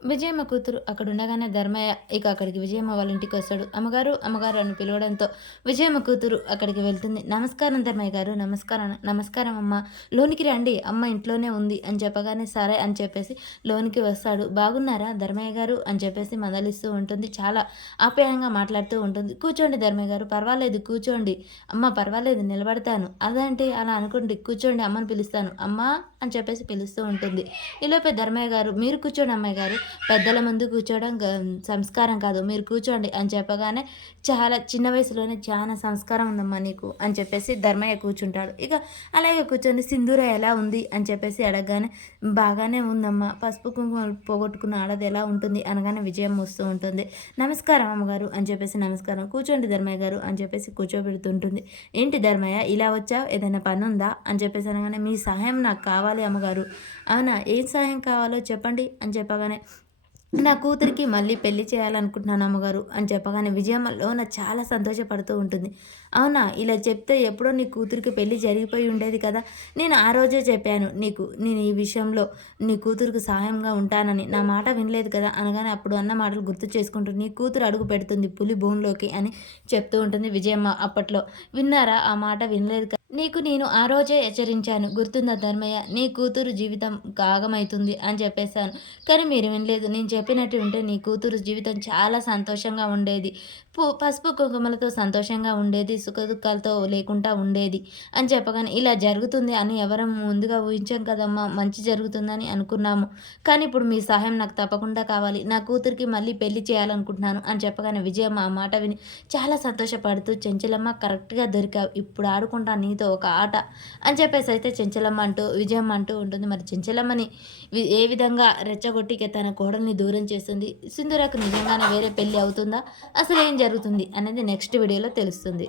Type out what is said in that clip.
విజయమ్మ కూతురు అక్కడుండగానే ధర్మయ్య ఇక అక్కడికి విజయమ్మ వాళ్ళ ఇంటికొస్తాడు. అమ్మగారు, అమ్మగారు అని పిలవడంతో విజయమ్మ కూతురు అక్కడికి వెళ్తుంది. నమస్కారం ధర్మయ్య గారు. నమస్కారం. నమస్కారం అమ్మ. లోనికి రండి. అమ్మ ఇంట్లోనే ఉంది అని చెప్పగానే సరే అని చెప్పేసి లోనికి వస్తాడు. బాగున్నారా ధర్మయ్య గారు అని చెప్పేసి మందలిస్తూ ఉంటుంది. చాలా ఆప్యాయంగా మాట్లాడుతూ ఉంటుంది. కూర్చోండి ధర్మయ్య గారు. పర్వాలేదు కూర్చోండి. అమ్మ పర్వాలేదు నిలబడతాను. అదేంటి అలా అనుకోండి. కూర్చోండి అమ్మని పిలుస్తాను. అమ్మా అని చెప్పేసి పిలుస్తూ ఉంటుంది. ఈలోపే ధర్మయ్య గారు మీరు కూర్చోండి అమ్మాయి గారు. పెద్దల ముందు కూర్చోవడం సంస్కారం కాదు. మీరు కూర్చోండి అని చెప్పగానే చాలా చిన్న వయసులోనే చాలా సంస్కారం ఉందమ్మా నీకు అని చెప్పేసి ధర్మయ్య కూర్చుంటాడు. ఇక అలాగే కూర్చొని సింధూర ఎలా ఉంది అని చెప్పేసి అడగగానే బాగానే ఉందమ్మా. పసుపు కుంకుమ పోగొట్టుకున్న ఆడది ఎలా ఉంటుంది అనగానే విజయం వస్తూ ఉంటుంది. నమస్కారం అమ్మగారు అని చెప్పేసి నమస్కారం. కూర్చోండి ధర్మయ్య గారు అని చెప్పేసి కూర్చోబెడుతుంటుంది. ఏంటి ధర్మయ్య ఇలా వచ్చావు ఏదైనా పని ఉందా అని చెప్పేసి అనగానే మీ సహాయం నాకు కావాలి అమ్మగారు. అవునా ఏం సహాయం కావాలో చెప్పండి అని చెప్పగానే నా కూతురికి మళ్ళీ పెళ్లి చేయాలనుకుంటున్నాను అమ్మగారు అని చెప్పగానే విజయమ్మ లోన చాలా సంతోషపడుతూ ఉంటుంది. అవునా ఇలా చెప్తే ఎప్పుడో నీ కూతురికి పెళ్లి జరిగిపోయి ఉండేది కదా. నేను ఆ రోజే చెప్పాను నీకు నేను ఈ విషయంలో నీ కూతురికి సహాయంగా ఉంటానని. నా మాట వినలేదు కదా అనగానే అప్పుడు అన్న మాటలు గుర్తు చేసుకుంటూ నీ కూతురు అడుగు పెడుతుంది పులి బోన్లోకి అని చెప్తూ ఉంటుంది విజయమ్మ. అప్పట్లో విన్నారా ఆ మాట వినలేదు. నీకు నేను ఆ రోజే హెచ్చరించాను గుర్తుందా ధర్మయ్య నీ కూతురు జీవితం కాగమైతుంది అని చెప్పేశాను. కానీ మీరు వినలేదు. నేను చెప్పినట్టు ఉంటే నీ కూతురు జీవితం చాలా సంతోషంగా ఉండేది. పసుపు కుంకుమలతో సంతోషంగా ఉండేది. సుఖదుఖాలతో లేకుండా ఉండేది అని చెప్పగానే ఇలా జరుగుతుంది అని ఎవరం ముందుగా ఊహించాం కదమ్మా. మంచి జరుగుతుందని అనుకున్నాము. కానీ ఇప్పుడు మీ సహాయం నాకు తప్పకుండా కావాలి. నా కూతురికి మళ్ళీ పెళ్లి చేయాలనుకుంటున్నాను అని చెప్పగానే విజయమ్మ ఆ మాట విని చాలా సంతోషపడుతూ చెంచలమ్మ కరెక్ట్‌గా దొరికావు. ఇప్పుడు ఆడుకుంటా నీతో ఒక ఆట అని చెప్పేసి అయితే చెంచలమ్మ అంటూ విజయమ్మ అంటూ ఉంటుంది. మరి చెంచలమ్మని ఏ విధంగా రెచ్చగొట్టి ఇక తన కోడల్ని దూరం చేస్తుంది? సింధూరకు నిజంగానే వేరే పెళ్లి అవుతుందా? అసలు ఏం జరుగుతుంది అనేది నెక్స్ట్ వీడియోలో తెలుస్తుంది.